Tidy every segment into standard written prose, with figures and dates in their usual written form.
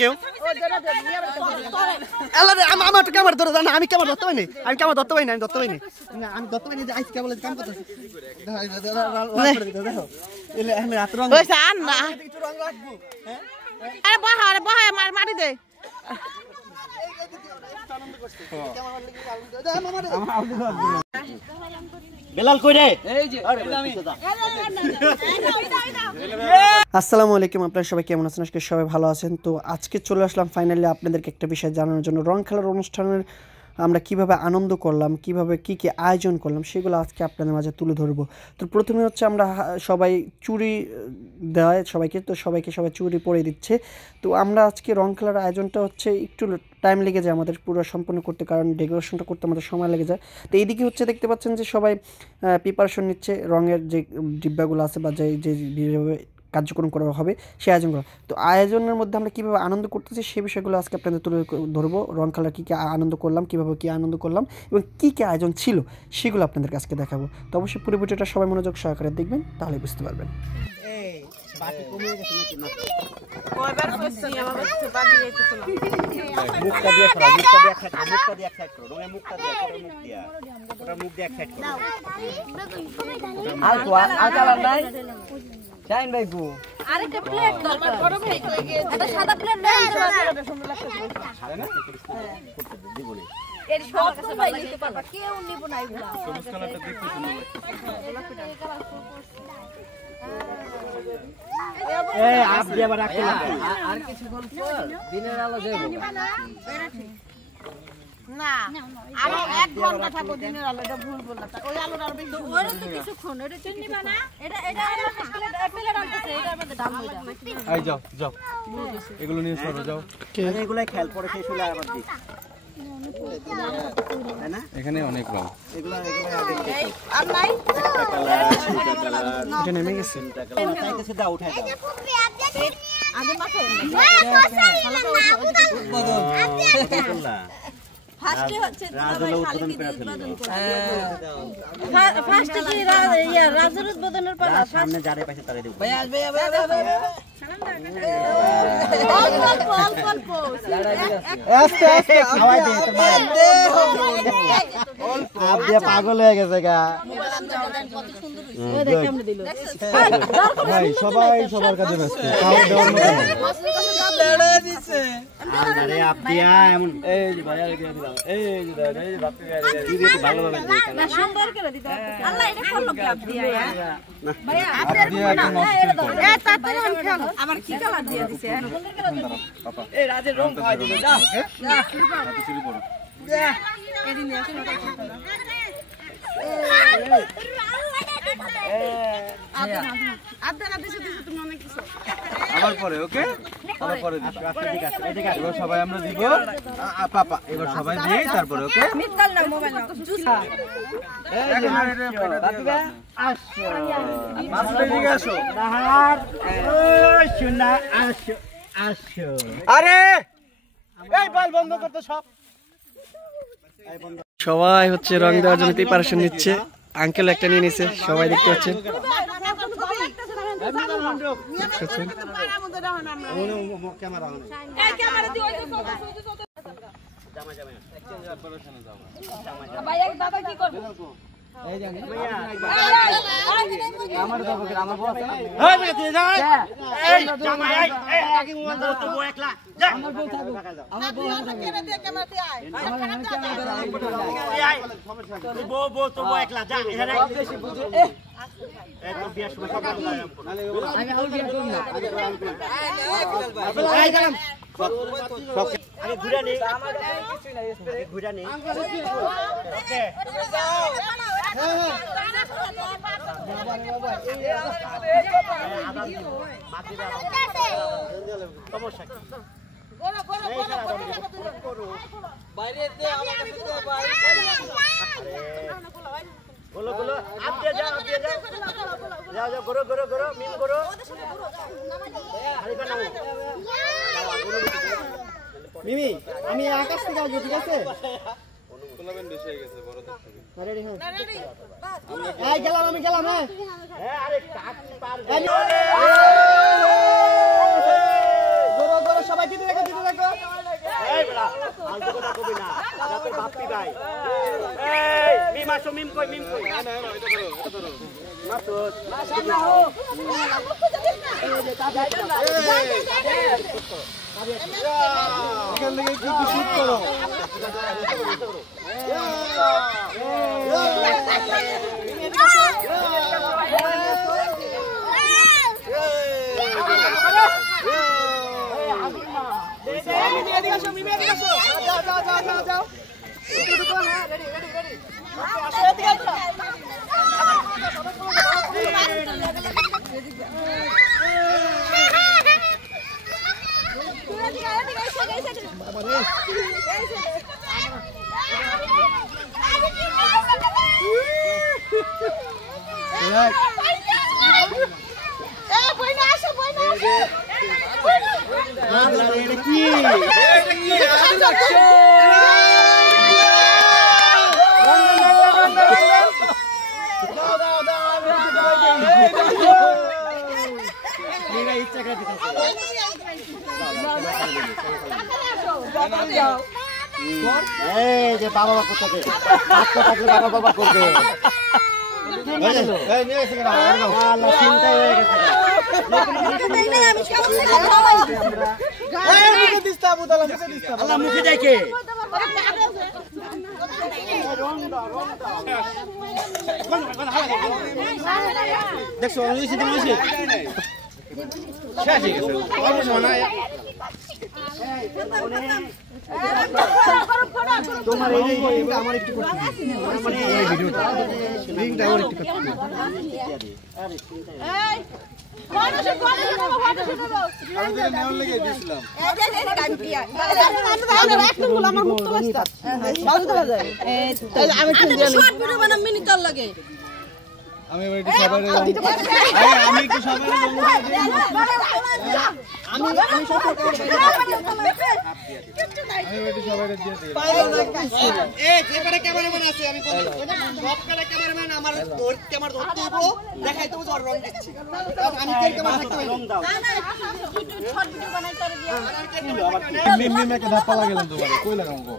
কেউ আমার ক্যামেরা ধরে না, আমি ক্যামেরা ধরতে পারিনি, আমি ক্যামেরা ধরতে পারিনি, আমি ধরতে পারিনি, আমি ধরতে পারিনি যে আইস কেবল কাম করতেছি। মাটি দে বেলাল কই রে? আসসালামু আলাইকুম, আপনারা সবাই কেমন আছেন? আজকে সবাই ভালো আছেন। তো আজকে চলে আসলাম ফাইনালি আপনাদেরকে একটা বিষয় জানানোর জন্য। রং খেলার অনুষ্ঠানের আমরা কিভাবে আনন্দ করলাম, কিভাবে কি কি আয়োজন করলাম, সেগুলো আজকে আপনাদের মাঝে তুলে ধরবো। তো প্রথমে হচ্ছে আমরা সবাই চুড়ি দেওয়া সবাইকে, তো সবাই চুড়ি পরে দিচ্ছে। তো আমরা আজকে রং খেলার আয়োজনটা হচ্ছে একটু টাইম লেগে যায় আমাদের পুরো সম্পন্ন করতে, কারণ ডেকোরেশনটা করতে আমাদের সময় লেগে যায়। তো এইদিকে হচ্ছে দেখতে পাচ্ছেন যে সবাই প্রিপারেশন নিচ্ছে, রঙের যে ডিব্বাগুলো আছে বা যে যেভাবে কার্যক্রম করা হবে সেই আয়োজন করা। তো আয়োজনের মধ্যে আমরা কীভাবে আনন্দ করতেছি সেই বিষয়গুলো আজকে আপনাদের তুলে ধরবো। রং খেলার কী কী আনন্দ করলাম, কীভাবে কী আনন্দ করলাম এবং কী কী আয়োজন ছিল সেগুলো আপনাদের কাছকে দেখাবো। তো অবশ্যই পুরো ভিডিওটা সবাই মনোযোগ সহকারে দেখবেন, তাহলে বুঝতে পারবেন। শাইন ভাই গো আরেকটা প্লেট দরকার, বড় ভাই একটা সাদা প্লেট দাও, এটা সুন্দর লাগতেছে। দিব নি এর সব তো ভাই নিতে পারবা, কেউ নিব না এগুলা। সবুজ কালারটা দেখতে সুন্দর লাগছে। এই আপ দিয়ে আবার রাখতে লাগবে আর কিছুক্ষণ পর দিনের আলো যাবে না, আরো 1 ঘন্টা থাকো দিনের আলো, এটা ভুল বললা। ওই আলোর আর বেশি ওরে তো কিছুক্ষণ, এটা চিনি নিবা না, এটা প্লেট আনতেছে, এটা আমাদের দাম হইরা। এই যাও যাও, এগুলো নিয়ে সরো যাও। মানে এগুলাই খেল পরে শেষ হলে আবার দিই, তাই না? এখানে অনেক রং, এগুলা আগে আর নাই এটা নেমে গেছে, চাইতেছে দাও উঠাই দাও। আগে মাখো ফার্স্টে হচ্ছে ফার্স্টে কি রাজুর উদ্বোধনের পর সামনে যারে পাশে তারে দেব। ভাই আসবে আস্তে আস্তে খাওয়াই দে তোমার আপ দিয়ে পাগল হয়ে গেছে গা। ভাই সবাই সবার কাছে ব্যস্ত, খাওয়া দেওয়ার মতো লড়া দিছে। আরে আপ দিয়া এমন এই যে ভাই আর কি দিলাম, এই যে দাও, এই যে ভাবতে কি দিয়ে ভালোভাবে দে। না সুন্দর করে দিতে আল্লাহ এটা করলো কি আপ দিয়া ভাইয়া আপনার দিয়ে একদম অস্থির করে। এ তাতে আমার কি কালার দিয়ে দিছে সুন্দর করে দিছে। এই রাজের রং খাওয়া দিবে যা হাতে চুরি পড়ো। এদিন নিয়ে আসো আদা দিছো তুমি অনেক কিছু আবার পরে ওকে, আবার পরে দিস। এবার সবাই আমরা দিব পাপা, এবার সবাই দিই তারপরে ওকে। মিতাল না মোবাইল না জুস আসো আসলে ঠিক আসো। নাহার ওই শোনা আসো আসো। আরে এই বল বন্ধ করতে সব। সবাই হচ্ছে রং দেওয়ার জন্য প্রিপারেশন নিচ্ছে। আঙ্কেল একটা নিয়ে নিছে, সবাই দেখতে পাচ্ছেন। আমার দাও আমার বস এই বেটি যা, এই জামাই এই আগে মোবাইল দাও তো বউ একলা যা। আমার বউ থাকো, আমার বউ ক্যামেরা দিয়ে ক্যামেরা দিয়ে আয় এই তুই বউ তো বউ একলা যা। এখানে বেশি বুঝে এই তো বিয়ার সময় সব আলাদা আমি আউল বিয়া করব না। এই গেলাম আরে ঘুরে নে, ঘুরে নে ওকে। সমস্যা কি? বাইরে দে আমার কাছে দে ভাই। बोलो बोलो आप दे जाओ जाओ जाओ करो करो करो मीम करो আরেকবার নাও মিমি আমি আকাশ থেকে আসবো ঠিক আছে তোলাবেন বেশি হয়ে গেছে বড় থেকে রেডি হও রেডি বাস এই গেলাম আমি গেলাম হ্যাঁ আরে কাকি পার গরো গরো সবাই দিতে দেখো এই বড়া আলতো কথা কবি না যাতে বাপ্পি ভাই এই মিম আসো মিম কই না না এটা ধরো মাসুদ মাশাআল্লাহ এখান থেকে একটু শুট করো যাও এই যে বাবা বাবা করতে বাচ্চা থাকলে বাবা বাবা করবে এই নিয়ে এসে গেলাম আল্লাহ চিন্তা হয়ে গেছে আল্লাহ মুখে দেখে দেখছো শেষ হয়ে গেছে অল্প সময় না তোমার এই লিংকটা আমার একটু করতে মানে এই ভিডিওটা লিংকটা আমার একটু করতে আমি তো নেওয়ার লেগে দিয়েছিলাম আমি এবার একটু সবাই আমি একটু সবাই আমি একটু সবাই দিয়ে দিই এই যেখানে ক্যামেরাম্যান আছে আমি বলি সবখানে ক্যামেরাম্যান আমার ধরতে দিব দেখাই দেবো যে রং দিচ্ছি আমি কে ক্যামেরা থাকতে রং দাও মিমিকে ধাপ্পা লাগালাম তোমারে কই লাগাম গো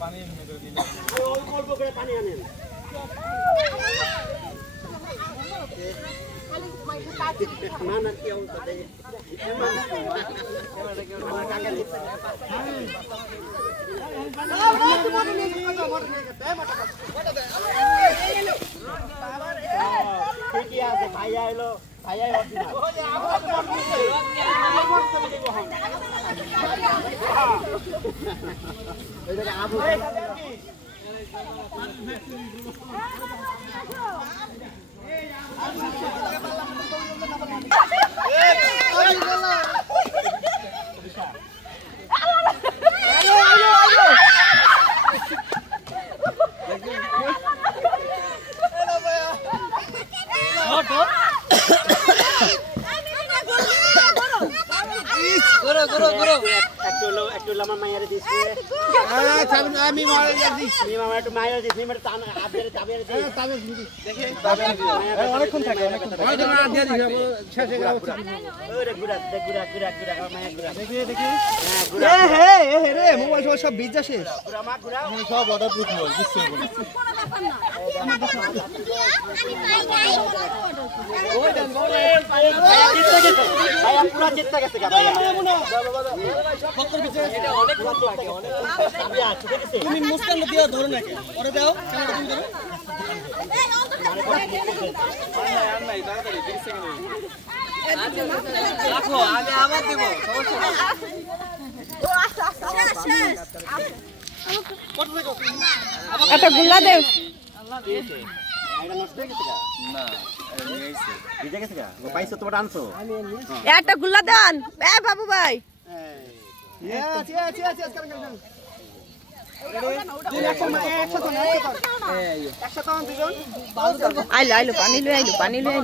পানি অল্প করে পানি আনেন না না কি অবস্থা দেয় ঠিকই আছে ভাইয়া এলো ভাইয়া আবু একটু আমার মায়ের দিছে আমি মামার একটু মায়ের দিছি মানে আপনাদের তাবিয়ারে দিই দেখে অনেকক্ষণ থাকে শেষে ওরে গুড়া মায়ের গুড়া দেখি রে মোবাইল সব ভিজা শেষ গুড়া মা গুড়া সব অর্ডার প্রুফ হয় কিছু হবে না পুরা জিততে গেছে তুমি মুস্কান দিয়ে ধরো নাকি ওরে দাও ক্যামেরা তুমি ধরো রাখো আমি আবার দেব একটা গুল্লা দেও আল্লাহ দিয়েছে এটা নষ্ট হয়ে গেছে না নিয়েছে ভিজে গেছে গো পাইছো তোমরা আনছো একটা গুল্লা দেন এ বাবু ভাই আইলো পানি লই আইলো পানি লই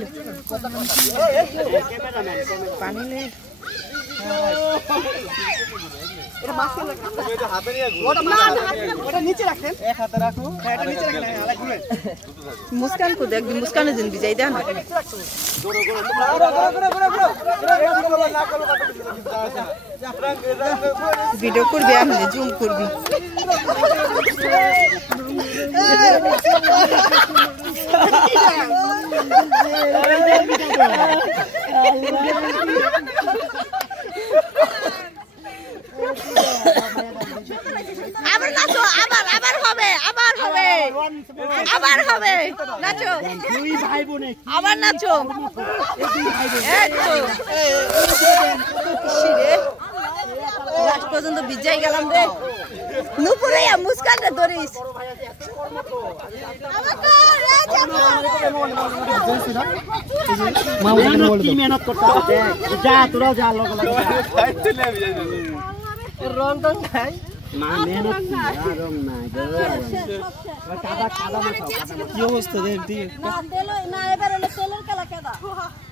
মুস্কান কো দেখ মুস্কানে দিন বিজাই দেন ভিডিও করবি আমি জুম করবি আবার নাচো আবার হবে নাচো দুই ভাই বোন আবার নাচো লাস্ট পর্যন্ত বিজয় গেলাম রে নুপুরে মুস্কানটা ধরিস কি মেহনত করতে হবে যা তোরাও যা লগ রং তো নাই না মেহনত রং নাই কাদা কাদা না কি অবস্থা দেখি না দেলো না এবারে তেলের কালা কেদা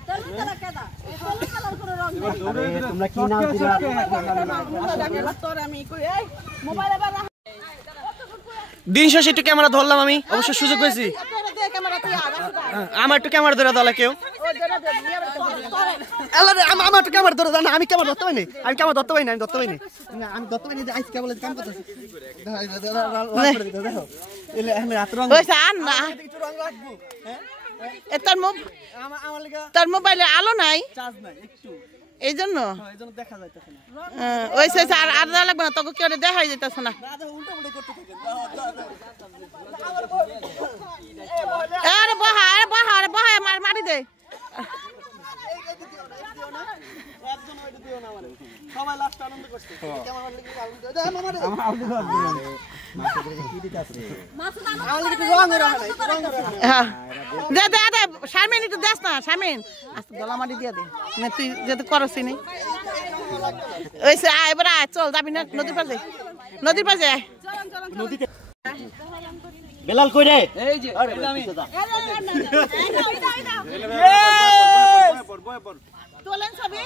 তেলের কালা কেদা তেলের কালার করে রং তোমরা কি নাম দিলা তোর আমি কই এই মোবাইল এবার দিন শেষে একটু ক্যামেরা ধরলাম আমি অবশ্য সুযোগ পেয়েছি আমার একটু ক্যামেরা ধরে দাও কেউ আমার একটু ক্যামেরা ধরে দাও না আমি ক্যামেরা ধরতে পারি আমি ক্যামেরা ধরতে পারি না আমি ধরতে পারি আমি ধরতে পারি না আইস কেবল কাম করতেছি তার মোবাইলে আলো নাই এই জন্য দেখা যাইতেছে না ওই আর দেওয়া লাগবে না তোকে কেউ দেখাই যেতেছে না আরে বহা মারি দে সবাই লাস্ট আনন্দ করছে শারমিন একটু দেখ না শারমিন আচ্ছা গলা মাটি দিয়ে দে না তুই যেতে করছি নি ওই এবার আয় চল যাবি না নদীর পাশে আয় নদীতে বেলাল কই রে এই যে তোলেন ছবি